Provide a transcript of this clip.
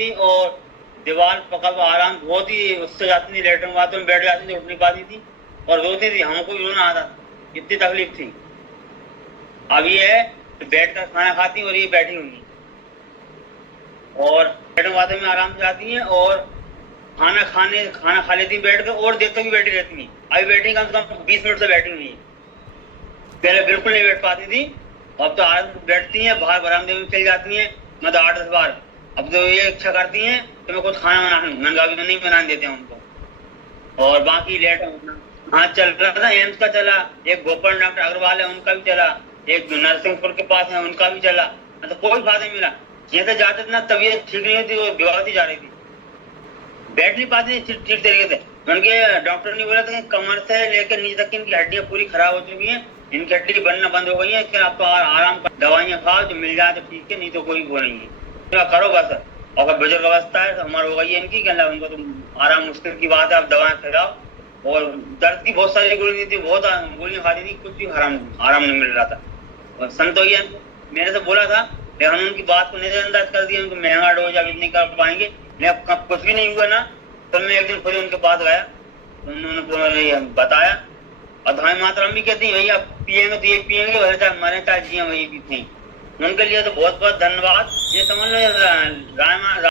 थी और दीवार पकड़ आराम बहुत ही उससे जाती थी, लेटरिन बाथरूम बैठ जाती थी, उठ नहीं पाती थी और रोती थी, हमको भी रोना आता, इतनी तकलीफ थी। अब ये है बैठ कर खाना खाती और ये बैठी हुई और लेटरिन बाथरूम में आराम से जाती हैं और खाना खा लेती बैठ कर और देर तक भी बैठी रहती हैं। अभी बैठी कम से कम 20 मिनट से बैठी हुई है, पहले बिल्कुल नहीं बैठ पाती थी, अब तो आराम बैठती हैं, बाहर बरामदे में चली जाती हैं, मतलब 8-10 बार। अब तो ये इच्छा करती हैं कि मैं कुछ खाना बना लूं, मैंने कहा नहीं बनाने देते हैं उनको। और बाकी लेट हाँ चल रहा था, एम्स का चला, एक गोपाल डॉक्टर अग्रवाल है उनका भी चला, एक नरसिंहपुर के पास है उनका भी चला, मतलब कोई फायदा नहीं मिला। जैसे जाते थे ना तबीयत ठीक नहीं होती, वो बेहोशी जा रही थी, बैठ नहीं पाती ठीक तरीके से। उनके डॉक्टर ने बोला था कि कमर से लेकर नीचे तक इनकी हड्डियां पूरी खराब हो चुकी हैं, इनकी हड्डी बनना बंद हो गई है, कि आप तो आराम कर दवाइयां खाओ, जो मिल जाए तो ठीक है, नहीं तो कोई वो नहीं है, क्या करो बस। और बुजुर्ग अवस्था है, उम्र हो गई है इनकी, कहना उनको तो आराम मुश्किल की बात है, आप दवाएं खिलाओ। और दर्द की बहुत सारी गोली थी, बहुत गोलियां खाती थी, कुछ भी आराम नहीं मिल रहा था। और संतोष मैंने तो बोला था, लेकिन उनकी बात को नजरअंदाज कर दिया, उनको महंगा डोज अब नहीं कर पाएंगे, लेकिन कुछ भी नहीं हुआ ना। तो मैं एक दिन खुद उनके पास गया, उन्होंने बताया, और दवाई मात्रा भी कहती है भैया पिएंगे तो ये पिएंगे, वैसे चाहे मरे चाहे जिए वही पीते हैं। उनके लिए तो बहुत बहुत धन्यवाद। ये समझ लो